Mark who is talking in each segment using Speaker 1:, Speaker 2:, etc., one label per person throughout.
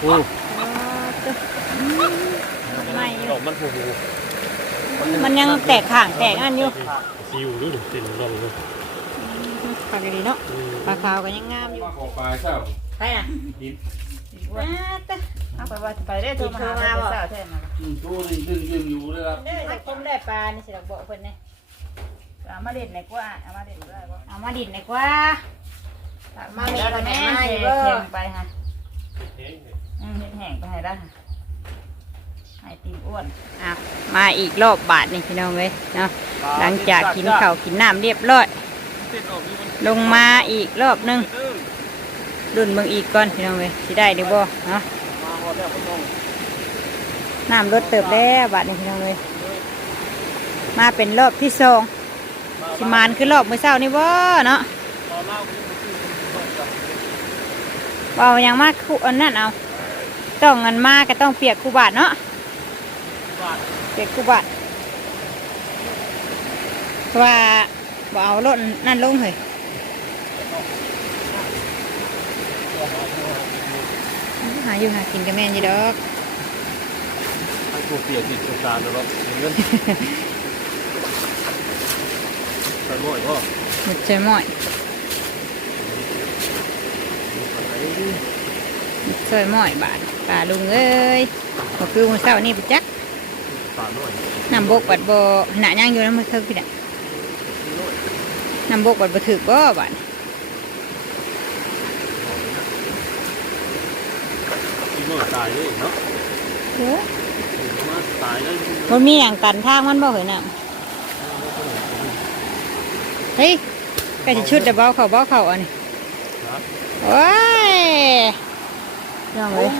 Speaker 1: โอ้
Speaker 2: อ๋อตึ๊บไม่อยู่
Speaker 1: ดอกมันโอ้โห
Speaker 2: มันยังแตกข่างแตกอันอยู่
Speaker 1: ซิวดูดิเป็นดอกเลย
Speaker 2: ปลากระดีเนาะปลาขาวก็ยังงามอยู่
Speaker 1: มาของปลาเช้า
Speaker 2: ใช่อะ
Speaker 1: ดิน
Speaker 2: อ่าตึ๊บ
Speaker 3: เอาไปว่าไปได้โทรมาหาไปเศร้าแท้มา
Speaker 1: ตู้นี่ซึ่งยังอยู่เลยครับ
Speaker 2: เด้อจะต้มได้ปลานี่สิเราบอกเพิ่นนี่
Speaker 3: เอามาเล่นในกว่าเอามาเล่นได้บ่
Speaker 2: เอามาดินดีกว่า
Speaker 3: มาเล่นกันแม่ให้เบิ่งไปฮะอืม เฮ็ดแห้งไปให้ได้ให้ตีอ้วน
Speaker 2: อะมาอีกรอบบาทนี่พี่น้องเว้ยเนาะหลังจากกินข้าวกินน้ำเรียบร้อย ลงมาอีกรอบหนึงรุ่นเบิ่งอีกก่อนพี่น้องเว้ยสิได้หรือบ่เนาะ
Speaker 1: มาหอดแล้วพี่น้อง
Speaker 2: น้ำลดเติบแล้วบาทนี่พี่น้องเว้ยมาเป็นรอบที่สองสิมานคือรอบมื้อเช้านี่บ่เนาะ
Speaker 1: ตอนเล่าก็ยังคือต้องจับ
Speaker 2: ว่ายังมาคู่อันนั้นเอา ต้องเงินมาก็ต้องเปียกคูบาทเนาะ
Speaker 1: บาท
Speaker 2: เปียกคูบาทเพราะว่าบ่เอารถนั่นลงเลยหาอยู่หากินกับแม่นอยู่ดอก
Speaker 1: ให้กูเปียกติดสงสารแล้วครับเงินใส่หม้อยก็
Speaker 2: หมุดใจม้อย หมุดใจม้อยบาทป่าลุงเอ้ยก็คือมื้อเช้านี่ไปจัก
Speaker 1: ปลาหน่อย
Speaker 2: น้ำบกบัดบ่หนาย่างอยู่น้ำมือเทิงพี่น่ะน้ำบกบัดบ่ถือบ่บาด
Speaker 1: กินหน่อยตายเลยเนาะ
Speaker 2: เด้อ
Speaker 1: มาตายเลย
Speaker 2: มันมีอย่างกันทางมันบ่เหรอน่ะเฮ้ยใกล้จะชุดจะเบาเขาเบาเขาอันนี้โอ้ย น้องเอ้ย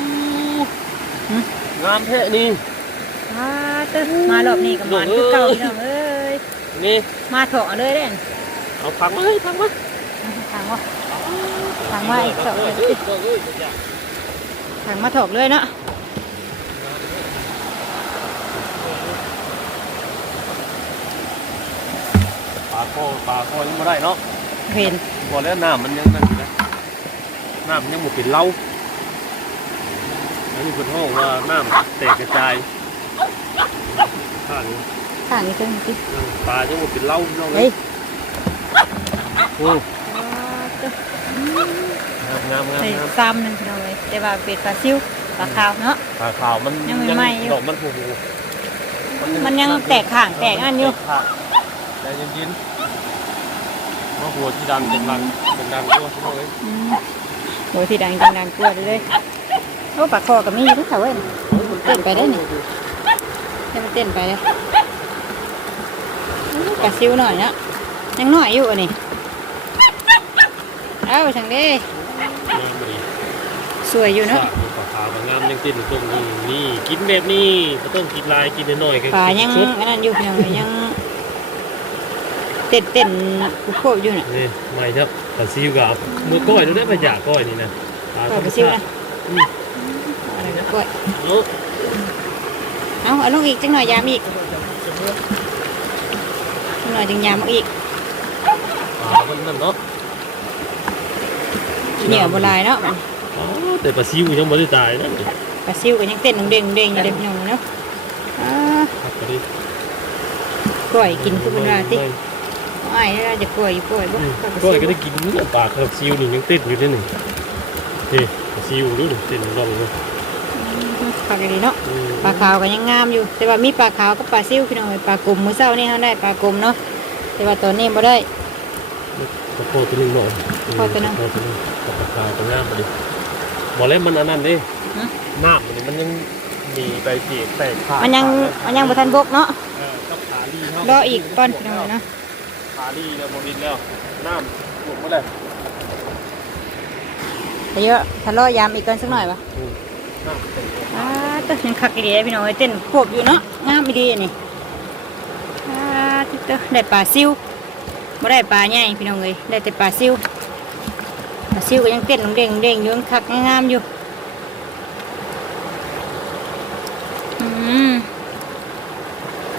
Speaker 1: งามแท้นี่
Speaker 2: มาตึ้งมารอบนี้กับมันคือเก่าพี่น้องเอ้ย
Speaker 1: นี่
Speaker 2: มาเถาะเลยเด้น
Speaker 1: เอาพักมาให้พักมา
Speaker 2: ทางว่าทางว่าอีกเถาะเลย
Speaker 1: เอ้ยเอ้ยเอ้ยอย่า
Speaker 2: ทางมาเถาะเลยเนาะ
Speaker 1: ปลาคอปลาคอยังไม่ได้เนาะ
Speaker 2: เห็น
Speaker 1: พอแล้วน้ำมันยังนั่นอยู่นะน้ำมันยังหมดเป็นเหล้า อันนี้เป็นห้องว่าน้ำแตกกระจายข้างนี้
Speaker 2: ทางนี้ตึ้งสิ
Speaker 1: เออปลายังหมดเป็นเหล้าน้อง
Speaker 2: เฮ้ย
Speaker 1: โอ้งามงามงาม
Speaker 2: ใส่
Speaker 1: งาม
Speaker 2: ซ้ำหนึ่งพี่น้องเอ้ยแต่ว่าเป็นปลาซิวปลาขาวเนาะ
Speaker 1: ปลาขาวมัน
Speaker 2: ยังไม่ไหม้อยู่
Speaker 1: ดอกมันโอ้โห
Speaker 2: มันยังแตกข่างแตกอันอยู่
Speaker 1: ใจเย็นๆมาหัวที่ดันเป็นดันเป็นดันตัวพี่น้องเอ้ย
Speaker 2: อืมโหที่ดังจังดังกลัวเลย โอ้ปากคอกับมีอยู่ทุกเขาเว้ยเต้นไปได้นี่ให้มันเต้นไปเลยอื้อกระซิวหน่อยเนาะยังหน่อยอยู่อันนี้เอาช่างเด้
Speaker 1: งามเลย
Speaker 2: สวยอยู่เนาะ
Speaker 1: ปลาขาวกับงามยังติดอยู่ตรงนี้นี่กินแบบนี้ก็ต้องกินลายกินน้อยๆก็
Speaker 2: ป่ายัง
Speaker 1: สุด
Speaker 2: อันนั้นอยู่พี่น้องยังเต้นเต้นกุโคบอยู่น่ะ
Speaker 1: นี่ไม่ครับปลาซิวกับมือก้อยดูได้ปลาหยาก้อยนี่นะปลา
Speaker 2: ปล่อยไปซิวนะ
Speaker 1: อืม
Speaker 2: อะไรก็กล้วย
Speaker 1: เอา
Speaker 2: เอาเอาลงอีกจังหน่อยยามอีกจังหน่อยจึงยามเอาอีก
Speaker 1: ปลามันนั่นเนาะ
Speaker 2: เหนียวโบราณเนาะมัน
Speaker 1: อ๋อแต่ปลาซิวยังไม่ได้ตายนะ
Speaker 2: ปลาซิวก็ยังเต้นเด้งเด้งอยู่เลยพี่น้องเนาะอ่า
Speaker 1: ครับพอดี
Speaker 2: กล้วยกินคือเป็นว่าติไอ้ายเราจะกล้วยอยู่กล้วยบ่
Speaker 1: อืม
Speaker 2: ปลา
Speaker 1: ก้อย
Speaker 2: ซิ
Speaker 1: ก็
Speaker 2: ว
Speaker 1: ได้กินเนี่ยปลาครับซิวนี่ยังติดอยู่ด้วยนี่นี่ปลาซิวดูดิติดลองเลย
Speaker 2: ปลากระดีเนาะ
Speaker 1: อืม
Speaker 2: ปลาขาวก็ยังงามอยู่ แต่ว่ามีปลาขาวกับปลาซิวพี่น้องเอ้ยปลากลมมื้อเช้านี่เฮาได้ปลากลมเนาะแต่ว่าตอนนี้บ่ได้
Speaker 1: กระโปรงตัวหนึงหน่อย
Speaker 2: โคตรตัวหนึ่ง
Speaker 1: โคตรตัวหนึงกับปลาขาวตัวงามพอดีบอกแล้วมันอันนั้นดิ
Speaker 2: ฮะ
Speaker 1: น้ำมันนี่มันยังมีไปเสียแตกขาด
Speaker 2: มันยังมันยังบ่ทันบกเนาะ
Speaker 1: เออกับขาลีเฮาร
Speaker 2: ออีกก่อนพี่น้องเอ้ยเนาะ
Speaker 1: ขาลีแล้วโมดินแล้วน้ำหมดเมื่อไหร่
Speaker 2: ไปเยอะถ้ารอยามอีกก่อนสักหน่อยวะ
Speaker 1: อ่า
Speaker 2: ตัวยังคักอีดีเลยพี่น้องเอ้ยเต้นโคบอยู่เนาะงามดีนี่อ่าติ๊กเตอได้ปลาซิวบ่ได้ปลาใหญ่พี่น้องเอ้ยได้แต่ปลาซิวปลาซิวก็ยังเต้นลงเด้งเด้งอยู่ยังคักงามอยู่อืม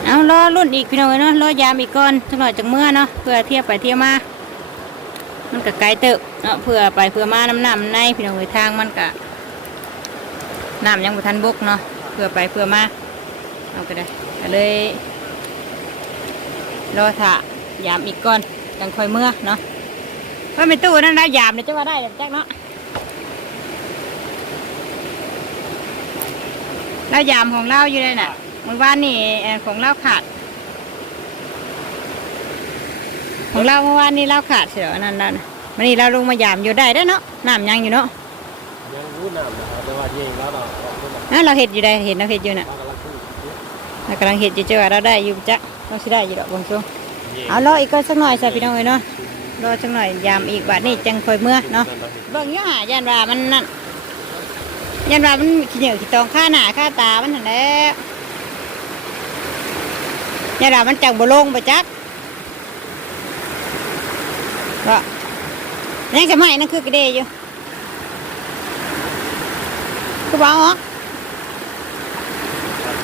Speaker 2: เอารอรุ่นอีกพี่น้องเอ้ยเนาะรอยามอีกก่อนสักหน่อยจากเมื่อเนาะเพื่อเทียวไปเทียวมามันก็ไกลเติบเนาะเพื่อไปเพื่อมาน้ำหนำในพี่น้องเอ้ยทางมันก็ น้ำยังบ่ทันบกเนาะเพื่อไปเพื่อมาเอาก็ได้ก็เลยรอถ่ายามอีกก่อนจังค่อยเมื่อเนาะเพราะไม่ตู้นั่นได้ยามเนี่ยจะว่าได้แจ๊กเนาะแล้วยามของเราอยู่เลยน่ะเมื่อวานนี่ของเราขาด ของเราเมื่อวานนี้เราขาดเสียอันนั้นนั่นวันนี้เราลงมายามอยู่ได้ได้เนาะน้ำยังอยู่เนาะ
Speaker 1: ยังรู้น้ำ นะครับแต่ว่าเย็นแล้วเราออกขึ้นมา
Speaker 2: อะเราเห็ดอยู่ได้เห็นเราเห็ดอยู่น่ะ
Speaker 1: เรากำลังขึ้นเยอะ
Speaker 2: เรากำลังเห็ดอยู่เจ้าว่าเราได้อยู่จักเราสิได้อยู่ดอกบางช่วง
Speaker 1: เย็น
Speaker 2: เอารออีกก่อนสักหน่อยใส่พี่น้องเลยเนาะรอสักหน่อยยามอีกบาทนี่จังคอยเมื่อเนาะเบิ่งอยู่หายันว่ามันนั่นยันว่ามันขี้เหนียวขี้ตองค่าหน้าค่าตามันนั่นแหละยันว่ามันจังบ่ลงไปจักก็ยังจะไม่นั่นคือกระเดยอยู่ คือบ่เอาออก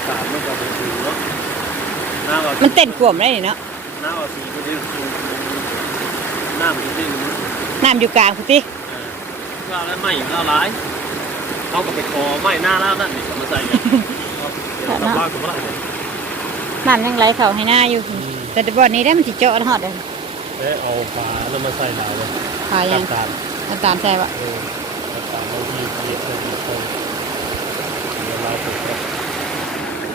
Speaker 1: สามมันก็เป็นสูงเนาะหน้าเรา
Speaker 2: มันเต้นขวมได้นี่เนาะ
Speaker 1: หน้าเราสีก็ได้สูงหน้ามันจะได้รู้
Speaker 2: น้ำอยู่กลางพุติ
Speaker 1: เราแล้วไม่เราร้ายเขาก็ไปคอไม่หน้าแล้วนั่นนี่ก็มาใส่กันเดี๋ยวเราว่ากันเมื่อไหร่เนี่ย
Speaker 2: น้ำยังไหลเข้าให้หน้าอยู่ แต่แต่บ่อนนี้ได้มันสิเจาะหอดเลย
Speaker 1: เอ๊ะเอาปลาแล้วมาใส่หนาวเลย
Speaker 2: พายัง
Speaker 1: ตาม
Speaker 2: น้ำตาลใส่บะ
Speaker 1: เออตามเราที่เรียกเพื่อนคนเดี๋ ยวเราฝึก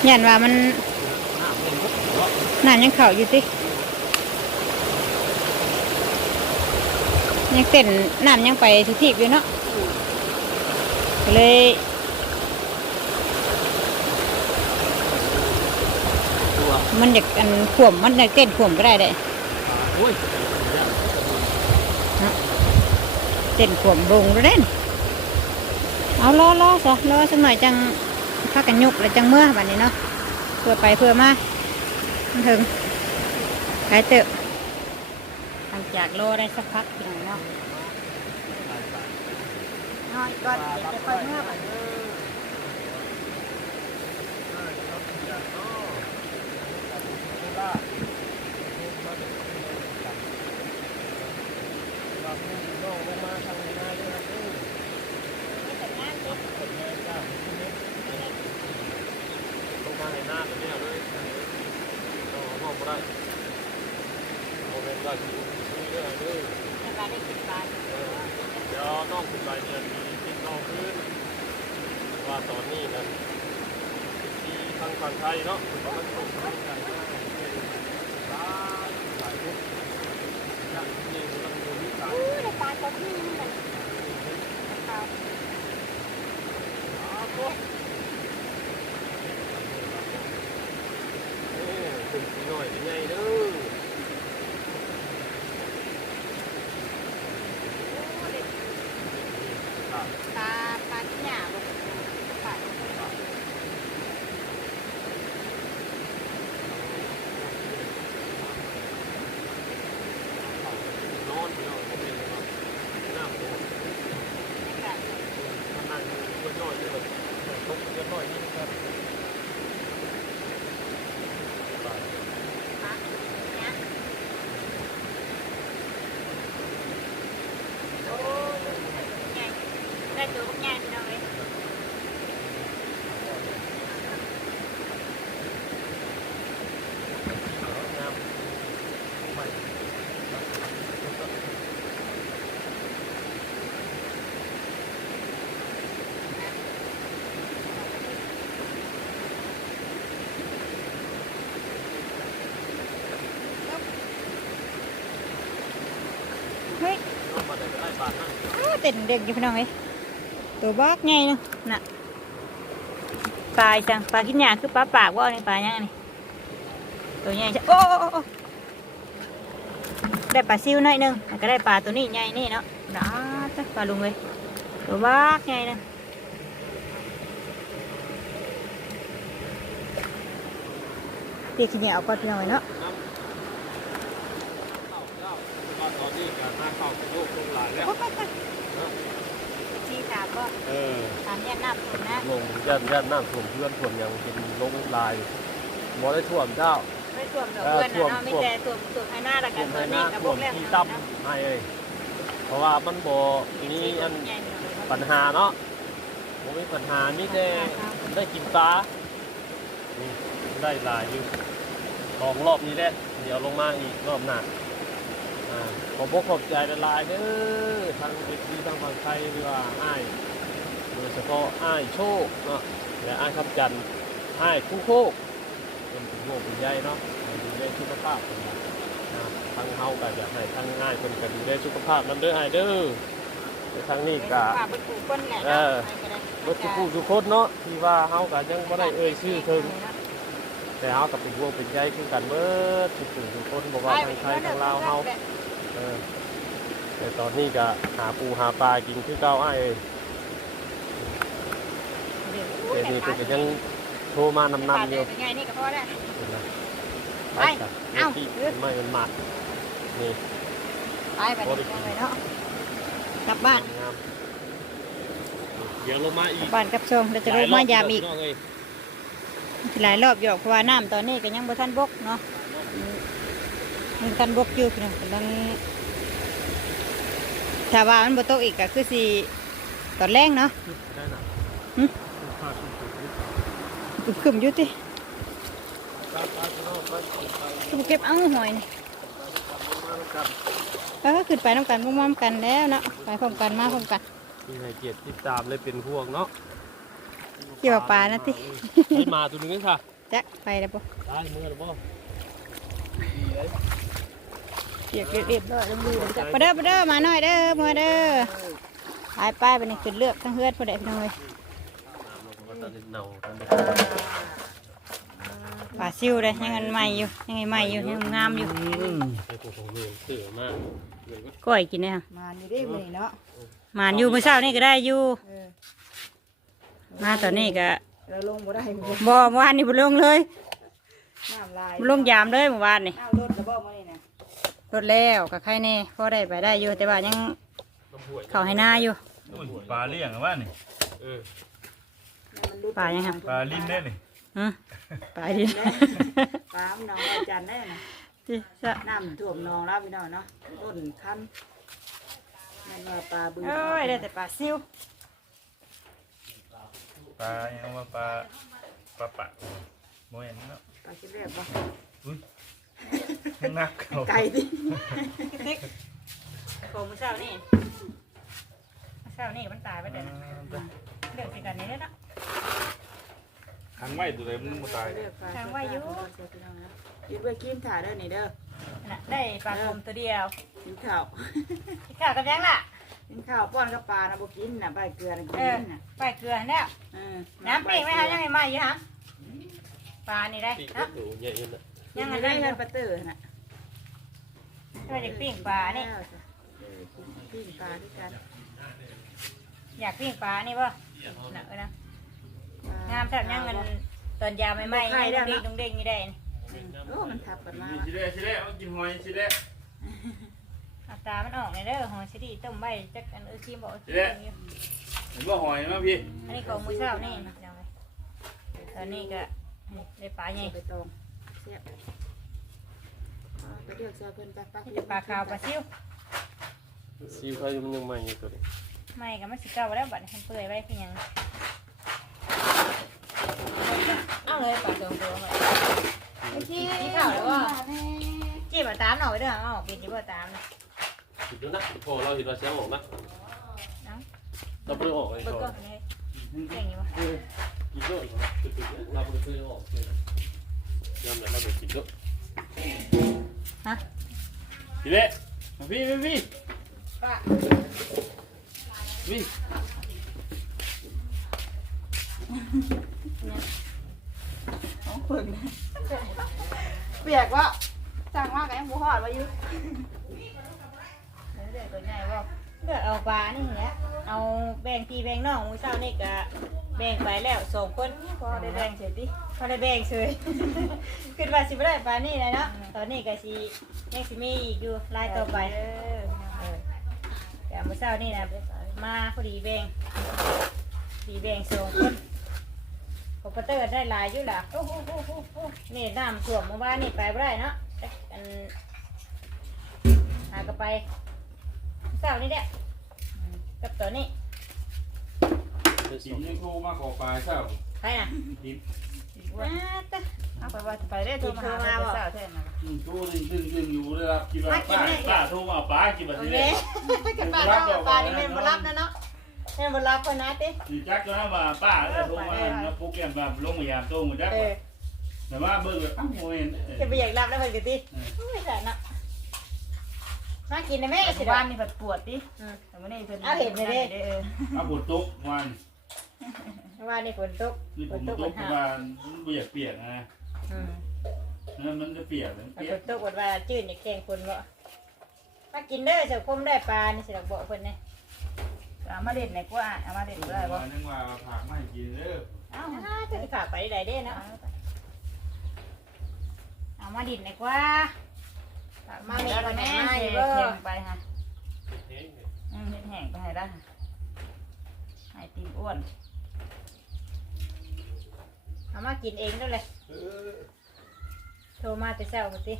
Speaker 1: ก็
Speaker 2: ยันว่ามัน
Speaker 1: หน้าเป็นพวกหัว
Speaker 2: น้ำยังเข้าอยู่ติยังเต้นน้ำยังไปทุกทีอยู่เนาะก็เลย
Speaker 1: ตัว
Speaker 2: มันอยากอันขวมมันอยากเต้นขวมก็ได้ได้
Speaker 1: โอ้ย
Speaker 2: เต้นขวมลงแล้วเด่น เอารอรอสอล้อสักหน่อยจังพักกันยุกแล้วจังเมื่อบันนี้เนาะเพื่อไปเพื่อมามันถึงไกลเตอะหลังจากรอได้สักพักหน่อยเนาะน้อยก่อนเดี๋ยวจะค่อยเมื่อบัดนี้
Speaker 1: ลงมาในหน้าตัวนี้เลยต้องมองไม่ได้โมเมนต์ก็คือเรื่องนี้
Speaker 2: จะมาได้กินปลา
Speaker 1: เดี๋ยวน้องคุณรายเดือนมีที่น้องขึ้น ว่าตอนนี้นั้นที่ทางฝั่งไทยเนาะคุณกำลังส่งกำลังใจมาหลายหลายทุกอย่างที่กำลังดูวิสัย
Speaker 2: อู้ได้ปลาตัวที่นี่มันเอา
Speaker 1: อ้าวตัวเอ้ยคุณสีหน่อยเป็นไงเด้อ
Speaker 2: ปลาปลาที่หยาบปลา
Speaker 1: นอนเดียวผมเองครับน้ำตัวมันนั่งเยอะน้อยเลยแบบตกเยอะน้อยนี่ครับ
Speaker 2: ได้ตัวพวกงานพี่น้องเลย
Speaker 1: น้ำไม่
Speaker 2: เฮ้ย
Speaker 1: น้ำมาได้ก็ได้บาทนั่น
Speaker 2: อ้าเต้นเด็กอยู่พี่น้องเลยตัวบอกไงเนาะน่ะปลาจังปลาขี้หยาคือปลาปากว่านี่ปลายังไงนี่ตัวใหญ่จ้ะโอ้โอ้ได้ปลาซิวหน่อยหนึงแล้วก็ได้ปลาตัวนี้ใหญ่นี่เนาะดาจ้ะปลาลุงเลยตัวบอกไงนะเด็กขี้หยาเอาก่อนพี่น้องเลยเนาะ
Speaker 1: เข้าเจ้าก็ตอ นนี้การหน้าเข้าเป็นลูกลงหลายแล้ว
Speaker 2: ที่สามก็
Speaker 1: เออ
Speaker 2: สามแยกน้ำผมนะ
Speaker 1: ลงย่านย่านน้ำท่วมเพื่อนท่วมยังเป็นลงลายบ่ได้ท่วมเจ้า
Speaker 2: ไม่ท่วมดอกเพื่อนนะเนาะไม่แต่ท่วมท่วมให้หน้าละ
Speaker 1: ท่
Speaker 2: กั
Speaker 1: วนม
Speaker 2: ตัว
Speaker 1: ให้ห
Speaker 2: นี้
Speaker 1: น้า
Speaker 2: กับพ
Speaker 1: ท่ว
Speaker 2: ว
Speaker 1: ม
Speaker 2: กแรก
Speaker 1: ที่
Speaker 2: ตั้
Speaker 1: ต่ำให้เลยเพราะว่ามันบ่มีอันปัญหาเนาะผมมีปัญหามีแต่ได้กินปลานี่ได้หลายอยู่สองรอบนี้แหละเดี๋ยวลงมาอีกรอบหน้าอ่า ขอบอกขอบใจละลายเด้อทางเอซีทางฝั่งไทยหรือว่าอ้ายโดยเฉพาะอ้ายโชคเนาะและอ้ายคำจันทร์อ้ายคู่โคกเป็นผู้โง่ผู้ใหญ่เนาะให้ดูแลสุขภาพเป็นหลักนะทางเฮาก็อยากให้ทางง่ายเป็นกันดูแลสุขภาพมันเด้ออ้ายเด้อแต่ทางนี้ก็เออรถทุกผู้ทุกคนเนาะที่ว่าเฮาก็ยังบ่ได้เอ่ยชื่อถึงแต่เฮาก็เป็นห่วงเป็นใยคือกันเบิดทุกผู้ทุกคนบ่ว่าทางไทยทางลาวเฮา แต่ตอนนี้ก็หาปูหาปลากินคือเก่าอ้ายเอ้ยแต่นี่เพิ่นก็ยังโทรมานำนำอยู่
Speaker 2: เป็นไงนี่ก็พอได้
Speaker 1: เห็นไหม
Speaker 2: ไป
Speaker 1: จ้ะ
Speaker 2: เอ้า
Speaker 1: ที่ไม่มันหมัดนี่
Speaker 2: ไปไปเลยเนาะกลับบ้าน
Speaker 1: งามเดี๋ยวลงมาอี
Speaker 2: กลั
Speaker 1: ก
Speaker 2: บบ้านกับชมเราจะลงมายามอีก
Speaker 1: หลรบเด้พี่น้งเอ้ย
Speaker 2: หลายรอบอยู่เพราะว่าน้ำตอนนี้ก็ยังบ่ทันบกเนาะ ยังทันบกอยู่พี่น้องกำลังถ้าว่ามันบ่ตกอีกก็คือสิตอนแรงเนาะ
Speaker 1: ได้น่ะ
Speaker 2: หึ
Speaker 1: พาขึ้นจุดนี้
Speaker 2: อึมครึมอยู่ติ
Speaker 1: ไปไปพี่น้องไปไปไป
Speaker 2: คือบ่เก็บเอาหอยนี่
Speaker 1: มาแล้วกัน
Speaker 2: เออขึ้นไปน้ำกันพร้อมๆกันแล้วเนาะไปพร้อมกันมาพร้อมกัน
Speaker 1: ที่ให้เกียรติติดตามเลยเป็นพวกเนาะ
Speaker 2: เกี่ยวกับปลานะติ
Speaker 1: ให้มาตัวหนึงค่ะ
Speaker 2: จักไปแล้วบ่
Speaker 1: ได้มือหรือเปล่า
Speaker 2: เกี่ยวเรียบร้อยแล้วมือจักไปเด้อไปเด้อมาหน่อยเด้อมาเด้อไปไปไปนี่ขึ้นเลือกทั้งเฮือดผู้ใดพี่น้องเอ้ย
Speaker 1: ตอนนี้เน่าตอนนี้
Speaker 2: ปลาซิวเลยยังใหม่อยู่ยังใหม่อยู่ยังงามอยู่
Speaker 1: ไอ้พวกของเมืองเสือมากเดี๋ยวก็
Speaker 2: ก้อยกินเนี่ย
Speaker 3: มาอยู่ได้มื้อนี้เนาะ
Speaker 2: มานอยู่เมื่อเช้านี่ก็ได้อยู่
Speaker 3: เออ
Speaker 2: มาตอนนี้ก็
Speaker 3: เราลงบ่ได้มื้อ
Speaker 2: บ่เมื่อวานนี่บ่ลงเลย
Speaker 3: น้ำลาย
Speaker 2: บ่ลงยามเลยเมื่อวานนี่
Speaker 3: น้ำรถระเบ้มื้อนี้นะ
Speaker 2: รถแล้วก็ใครแน่พอได้ไปได้อยู่แต่ว่ายัง
Speaker 1: น้ำห่วย
Speaker 2: เข้าให้หน้าอยู่
Speaker 4: อุ้ยปลาเลี้ยงอะว่านี่
Speaker 1: เออ
Speaker 3: มันรุด
Speaker 2: ปลายังครับ
Speaker 4: ปลาลิ้นได้นี่
Speaker 2: ฮะไปดิ
Speaker 3: ปลาน้องอาจารย์ได้นะ
Speaker 2: ที่จะ
Speaker 3: น้ำท่วมนองแล้วพี่น้องเนาะต้นคันนั่นว่าปลาบึง
Speaker 2: โอ้ยได้แต่ปลาซิว
Speaker 4: ปลายังว่าปลาปลาปะโมยนเนาะ
Speaker 3: ปลาชิเรียบปะ
Speaker 4: อุ้ย นักเขา
Speaker 3: ไก่ดิ
Speaker 2: ติ๊กโคมื้อเช้านี่มื้อเช้านี่มันตายไปแต่เลือกสิกันนี่เนาะ
Speaker 4: ขังไว้ตัวเลยมันบ่ตาย
Speaker 3: เรียบปลา
Speaker 2: ทางว่าอยู่
Speaker 3: พี่น้องนะยิบไว้กินถ่าเด้อนี่เด้อ
Speaker 2: น่ะได้ปลากลมตัวเดียว
Speaker 3: กินข้าว
Speaker 2: กินข้าวกับยังล่ะ
Speaker 3: กินข้าวป้อนกับปลานะบ่กินน่ะใบเกลือน่ะ
Speaker 2: เอ
Speaker 3: กิ
Speaker 2: อน
Speaker 3: น่ะ
Speaker 2: ไปเกลือแล้ว
Speaker 3: เออ
Speaker 2: น้ำปิ้งไหมคะยังไงมาอยู่ฮะปลานี่ได้
Speaker 1: ปีก
Speaker 2: เนาะ
Speaker 1: หนูใหญ่เย็นนะ
Speaker 3: ยั
Speaker 2: ยังง
Speaker 3: ไง
Speaker 2: ไง
Speaker 3: ได้
Speaker 2: ได้
Speaker 3: เงิ
Speaker 2: เงิ
Speaker 3: น
Speaker 2: น
Speaker 3: ปลาเตอร์น่ะ
Speaker 2: เราจะปิ้งปลานี่
Speaker 3: แล้วจ้ะเออปิ้งปลาด้วยกัน
Speaker 2: อยากปิ้งปลานี่ป่ะน่ะเออนะงามแซ่บยังเงินตอนยามใหม่ๆยังเด้งดงเด้งนี่ได้นี่
Speaker 3: โอ้มันทับกันมา
Speaker 4: ชิเล่ชิเล่เอากินหอยชิเล่
Speaker 2: เอาตามันออกในเด้อหอยสิริต้มใบจักอันเออชิมบอกชิมอยู่
Speaker 4: เห็นว่าหอยมั้ยพี่
Speaker 2: อันนี้ของมือเช้านี่นะจังเลยตอนนี้ก็นี่ได้ปลาใหญ่
Speaker 3: ไปตองเสียบเอาไปเลือกเสื้อเพิ่นไปไป
Speaker 2: นี่ปลาขาวปลาซิว
Speaker 1: ซีเขายังยังใหม่อยู่ตัวนี้
Speaker 2: ไม่ก็มันสิเก่าแล้วบัดนี้มันเปื่อยไว้คือหยังเอาเลยปลาตรงตัวมานี่ข้าวแล้วว่าจีบเอาตามหน่อยเด้อเอาออกเป็นจีบเอาตามนะ
Speaker 1: คิดดูนะพอเราเห็นเราเสียงออกนะ
Speaker 2: เนาะ
Speaker 1: เราเพิ่งออกเลย
Speaker 2: เบิก
Speaker 1: ก่
Speaker 2: ก็
Speaker 1: อน
Speaker 2: เลยเก่งอยู่วะ
Speaker 1: กินด้วยคือเราเพิ่งออกเลย ยอมแล้วเราไปกินด้วย
Speaker 2: ฮะ
Speaker 4: ชิเล่มาพี่พี่พี่
Speaker 2: ป้า
Speaker 4: พี่
Speaker 3: ของเพิ่นเปียกวะสั่งว่าไงหมูหอดมาอยู่
Speaker 2: เลือดตัวใหญ่บ่เลือดเอาปลานี่แหละเอาแบ่งพี่แบ่งน้องมื้อเช้านี่ก็ แบ่งไปแล้วสองคนพอได้แบ่งเสร็จดิพอได้แบ่งเฉยขึ้นว่าสิบ่ได้ปลานี่เลยเนาะตอนนี้ก็สิยังสิมีอีกอยู่ลายต่อไป
Speaker 3: เออ
Speaker 2: เออแต่มื้อเช้านี่นะมาพอดีแบ่งดีแบ่งสองคนคอมพิวเตอร์ได้หลายอยู่ล่ะโอ้โหโอ้โหโอ้โหนี่น้ำท่วมเมื่อวานนี่ไปบ่ได้เนาะแต่อันหาก็ไปมื้อเช้านี่แหละกับตัวนี้
Speaker 1: ได้
Speaker 4: กินยังโทรมาขอปลาเช้า
Speaker 2: ใครน่ะ
Speaker 4: กิน
Speaker 3: ติดอ้ว
Speaker 2: ว้านตะ
Speaker 3: เอาไปว่าจะไปได้โทรมาหาเพื่อนสาวแทนนะ
Speaker 4: อืมโทรดึงดึงดึงอยู่เลยครับคิดว่า
Speaker 2: มากิน
Speaker 4: ป้า
Speaker 2: แม่
Speaker 4: ป้าโทรมาเอาปลากินแบบ
Speaker 2: โอ
Speaker 4: นี้
Speaker 2: เคกันป้าเนาะป้านี่แม่นบ่รับนะเนาะแม่นบ่รับเพิ่นนะติ
Speaker 4: ดีจักก็นะว่าป้าเออโทรมาแล้วโปรแกรมแบบลงมายามโตหมดจัก
Speaker 2: เออ
Speaker 4: แต่ว่าเบิ่งแบบอ้าวโมเห็น
Speaker 2: จะไปอยากรับแล้วเพิ่นก็ติ
Speaker 4: เออ
Speaker 2: ไม่ใช่เนาะมากินได้แม่
Speaker 3: แต่
Speaker 2: สิ
Speaker 3: บ้า
Speaker 2: บ้านน
Speaker 3: นี่ผัดปวดดิ
Speaker 2: อืม
Speaker 3: แต่ไม่ได้เพิ่น
Speaker 2: เอาเห็นเลยดิ
Speaker 3: เออ
Speaker 4: เอาปวดตุ๊กวัน
Speaker 2: ว่านี่ฝนตก
Speaker 4: นี่ผ
Speaker 2: ฝ
Speaker 4: ม
Speaker 2: นตกฝ
Speaker 4: ตุ๊ก
Speaker 2: นหา
Speaker 4: ว่ามันเปียกเปียกนะ
Speaker 2: อืม
Speaker 4: นั่นมันจะเปียกเลย
Speaker 2: ฝ
Speaker 4: เปีย
Speaker 2: น
Speaker 4: ก
Speaker 2: ตกฝนว่าจืดนี่แกงคนบ่มากินเด้อเจ้าคมได้ปลานี่สิดอกบ่เพิ่นนี่
Speaker 3: เอามาเด็ดไหนกว่าเอามาเด็ดได้บ่
Speaker 4: นึกว่าผักไม่กินเด้อ
Speaker 3: เอ้า
Speaker 2: อ้าจะสิฝากไปได้เด้เนาะเอามาดินดีกว่า
Speaker 3: มาเมียแม่เค็มไปฮะ
Speaker 1: เฮ้ยเนี่ย
Speaker 3: อืมเฮ็ดแห้งไปให้ได้ฮะให้ ตีนอ้วน
Speaker 2: เอามากินเองด้วยเลย
Speaker 4: เออ
Speaker 2: โทรมาแต่เช้าพุ่นติ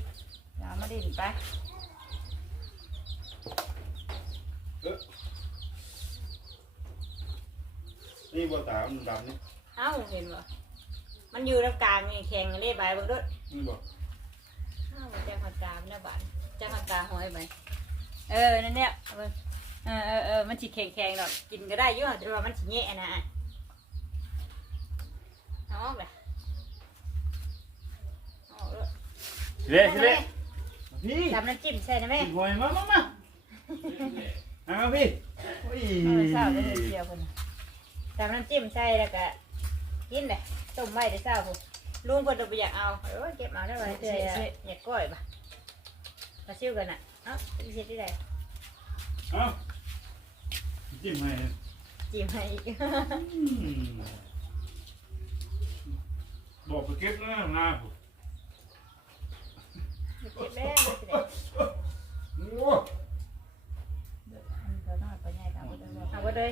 Speaker 3: เอามาเด็ดไป
Speaker 4: นี่บัวตามันดำนี่
Speaker 2: เอ้าเห็นบ่มันอยู่ตรงกลางนี่แข็งเลยใบเบิ่งเด้อ
Speaker 4: นี่บอก
Speaker 2: อ้าวแจ้งหันตามันน่ะบาดแจ้งหันตาหอยไปเออนั่นเนี่ยเอาเบิ่ง เออเออเออมันสิแข็งๆดอกกินก็ได้อยู่แต่ว่ามันสิแย่นะเอาออกเลยเอาออกเลย
Speaker 4: เละสิเละพี่
Speaker 2: ทำน้ำจิ้มใส่นะแม่
Speaker 4: กินหอยมามามาเอาพี่โอ้ย
Speaker 3: เอาไปเช้าได้เดียวเพิ่น
Speaker 2: ทำน้ำจิ้มใส่แล้วก็กินเลยต้มไว้แต่เช้าพุ่นลุงเพิ่นบ่อยากเอาเออเก็บเอาได้ไว้เทื่ออยากก้อยบ่มาซิ่วกันน่ะเอ้าสิเฮ็ดได้ได
Speaker 4: เอา จิ้มให้
Speaker 2: จิ้มให้อีก
Speaker 4: อืมบอกไปเก็บนะหน้าผม
Speaker 2: เก็บแล้วสิได้
Speaker 4: โอ้
Speaker 3: เดี๋ยวอันเพิ่นน้อยไปใหญ่กันบ่ได้บ่
Speaker 2: เอาบ่เลย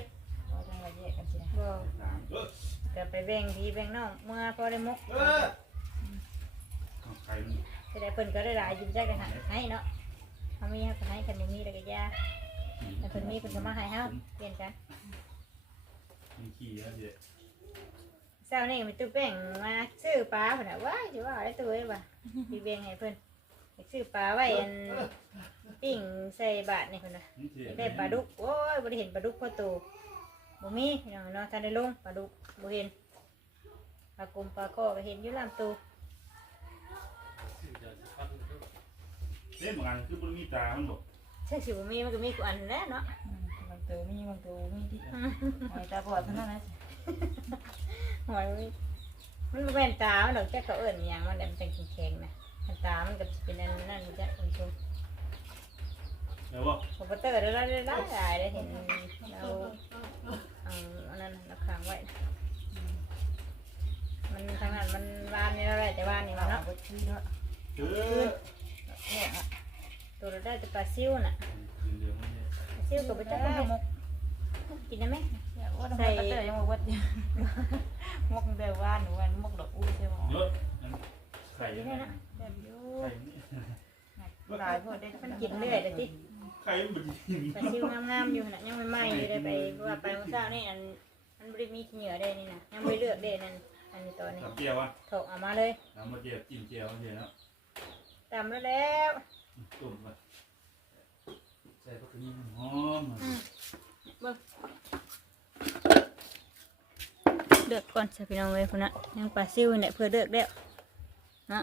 Speaker 3: บ่จังว่าแยกกันสินะ
Speaker 2: บ่
Speaker 4: ตามเออ
Speaker 2: ก็ไปแบ่งพี่แบ่งน้องเมื่อพอได้มุก
Speaker 4: เออเอาไข่มัน
Speaker 2: สิได้เพิ่นก็ได้หลายยิ้มใจกันให้เนาะเฮามีเฮาก็ให้กันบ่มีแล้วก็ยา แต่เพิ่นมีเพิ่นก็มาให้เฮาเปลี่ยนกัน
Speaker 4: มีขี้แล้วเดี๋ยว
Speaker 2: เช้านี้มีตู้แป้งมาซื้อปลาเพิ่นน่ะว้ายสิว่าได้ตัวเอ้ยว่ะพี่แบ่งให้เพิ่นไปซื้อปลาไว้อันปิ้งใส่บาทนี่เพิ่นน่ะ
Speaker 4: นี่เสีย
Speaker 2: ได้ปลาดุกโอ้ยบ่ได้เห็นปลาดุกพ่อโตบ่มีพี่น้องเนาะท่านได้ลงปลาดุกบ่เห็นปลากลมปลาข้อก็เห็นอยู่ลำตู
Speaker 4: เล่นเหมือนกันคือมันมีตา มันบอก
Speaker 2: ใช่สิบ่มีมันก็มีกูอันแหล้วเนาะ
Speaker 3: อืมบางตัวมีบางตัวมีที่หอยตาบอดเท่านั้นนะ
Speaker 2: หอยมันมีมันบ่แม่นตามันดอกแค่เขาเอิ้นอิหยังมันแหละมันเป็นแข็งๆนะอันตามันก็สิเป็นอันนั้นมันจะคุณผู้ชม
Speaker 4: เดี๋ยวบอก
Speaker 2: คอมพิวเตอร์ได้ได้ได้ได้ได้เห็นเราเอาอันนั้นเราค้างไว้ มันทางนั้นมันวานนี่แล้วแหละแต่วานนี่มัน
Speaker 3: เนาะ
Speaker 2: เนาะ
Speaker 3: บ่ชื่อเนาะ
Speaker 4: เออ
Speaker 3: เนี่ยอะ
Speaker 2: ตัวเราได้แต่ปลาซิวน่ะ
Speaker 4: เดี๋ยวมันเนี่ย
Speaker 2: ปลาซิวกับปลา
Speaker 3: แต่
Speaker 2: จ้า
Speaker 3: ว่าหมก
Speaker 2: กินได้ไหม
Speaker 3: เนี่ยว่าทำไมกระเตยยังบ่เบิดอยู่หมกเดือว่านหนูวันหมกดอกอู้ใช่บ่
Speaker 4: เยอะไข่
Speaker 2: กิน
Speaker 4: ยังไง
Speaker 2: ได้นะ
Speaker 3: แบบอยู่
Speaker 4: ไข่นี่
Speaker 3: หลายพวกได้
Speaker 2: มันกินเรื่อยแต่ที่
Speaker 4: ไข่มันกิน
Speaker 2: ปลาซิวงามๆอยู่น่ะยังไม่ไหม้อยู่ได้ไปเพราะว่าไปเมื่อเช้านี่อันมันบริมีเหงื่อได้นี่นะยังไม่เลือกได้นั่นอันนี้ตัวนี้
Speaker 4: กับเจียวอะ
Speaker 2: ถกออกมาเลย
Speaker 4: น้ำมาเจียวจิ้มเจียวเจียวเนาะ
Speaker 2: ตามแล้วแล้ว
Speaker 4: ตุ่มไปใส่พวกนี้หอม
Speaker 2: เลือกก่อนใส่พี่น้องเลยคุณนะยังปลาซิวเนี่ยเพื่อเลือกแล้วนะ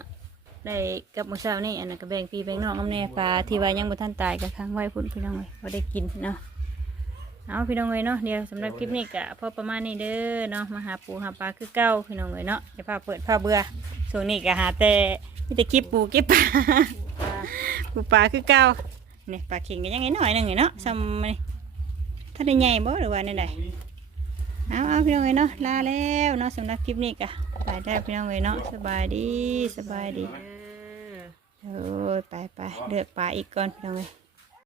Speaker 2: ได้กับมื้อเช้านี่อันนั้นก็แบ่งพี่แบ่งน้องอำแน่ปลาที่ว่ายังบ่ทันตายก็ค้างไว้พุ่นพี่น้องเลยบ่ได้กินเนาะเอาพี่น้องเลยเนาะเดี๋ยวสำหรับคลิปนี้ก็พอประมาณนี้เด้อเนาะมาหาปูหาปลาคือเก่าพี่น้องเลยเนาะจะพาเปิดพาเบื่อช่วงนี้ก็หาแต่มีแต่คลิปปูคลิปปลา ปูปลาคือเก่าเนี่ยปลาเข็งก็ยังไงหน่อยหนึงไงเนาะซ้ำนี่ถ้าได้ใหญ่บ่หรือว่าในใดเอาเอาพี่น้องเลยเนาะลาแล้วเนาะสำหรับคลิปนี้ก็ไปได้พี่น้องเลยเนาะสบายดีสบายดีโอ้ยไปไปเลือกปลาอีกก่อนพี่น้องเลย